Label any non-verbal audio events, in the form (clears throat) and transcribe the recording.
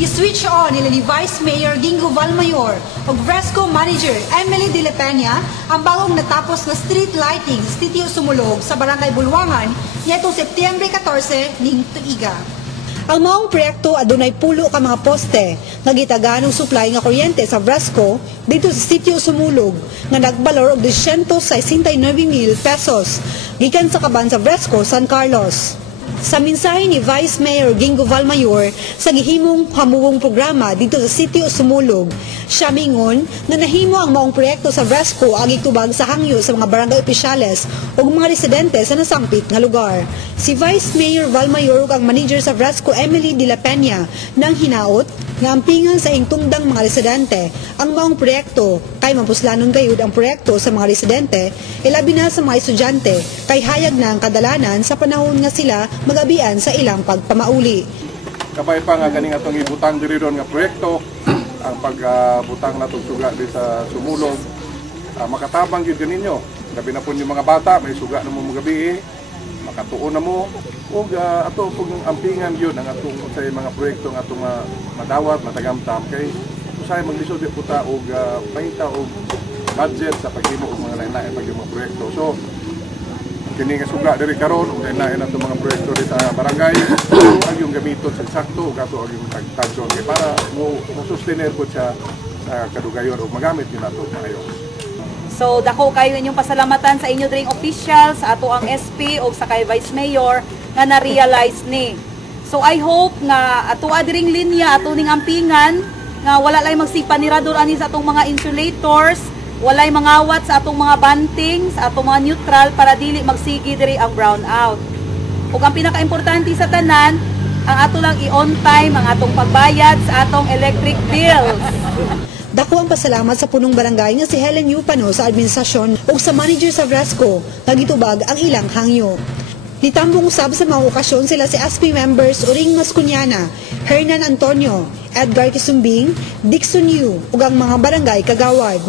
Gi-switch on nila ni Vice Mayor Gingo Valmayor o Fresco Manager Emily De La Peña ang bagong natapos na street lighting sa Sitio Sumulog sa Barangay Bulwangan nitong Setyembre 14 ning tuiga. Ang maong proyekto adunay pulo ka mga poste nga gitagaan og supply nga kuryente sa Fresco dito sa Sitio Sumulog nga nagbalor og 269,000 pesos gikan sa kaban sa Fresco, San Carlos. Sa mensahe ni Vice Mayor Gingo Valmayor sa gihimong hamuwong programa dito sa Sitio Sumulog, siya mingon na nahimo ang maong proyekto sa Fresco agi tubag sa hangyo sa mga barangay opisyales ug mga residente sa nasangpit nga lugar. Si Vice Mayor Valmayor ug ang manager sa Fresco Emily De Peña nang hinaot nga ampingan sa ingtungdang mga residente ang maong proyekto kay mapuslanon gayud ang proyekto sa mga residente ilabi na sa mga estudyante kay hayag na ang kadalanan sa panahon nga sila magabian sa ilang pagpamauli. Kabay pa nga ganing atong ibutang diri ron nga proyekto (clears throat) ang pagbutang na suga di sa sumulog Ah, makatabang gyud kaninyo gabi na po yung mga bata may suga na mo mga gabi makatuon na mo. Ug uh, ato pug ampingan yun ang atong sa mga proyekto nga atong ah, madawat matagamtam. Kay usay maglisod di puta og uh, pangita og budget sa paghimo og mga lain-lain pag mga proyekto. So kini nga suga diri karon ug lain-lain ato mga proyekto di sa barangay. Ang yung gamiton sa sakto ug ato ang yung tagtagson kay para mo mo sustainer po sa kadugayon ug magamit yun ato So dako kayo inyong pasalamatan sa inyo dring official sa ato ang SP o sa kay Vice Mayor nga na-realize ni. So I hope nga ato adring linya ato ning ampingan nga wala lay magsipanirado ani sa atong mga insulators, walay mangawat sa atong mga banting, sa atong mga neutral para dili magsigi diri ang brownout. Ug ang pinaka-importante sa tanan, ang ato lang i-on time ang atong pagbayad sa atong electric bills. Dako ang pasalamat sa punong barangay nga si Helen Yupano sa administrasyon ug sa manager sa Fresco nga gitubag ang ilang hangyo. Nitambong usab sa mga okasyon sila si ASPI members Uring Mascunyana, Hernan Antonio, Edgar Kisumbing, Dixon Yu ug ang mga barangay kagawad.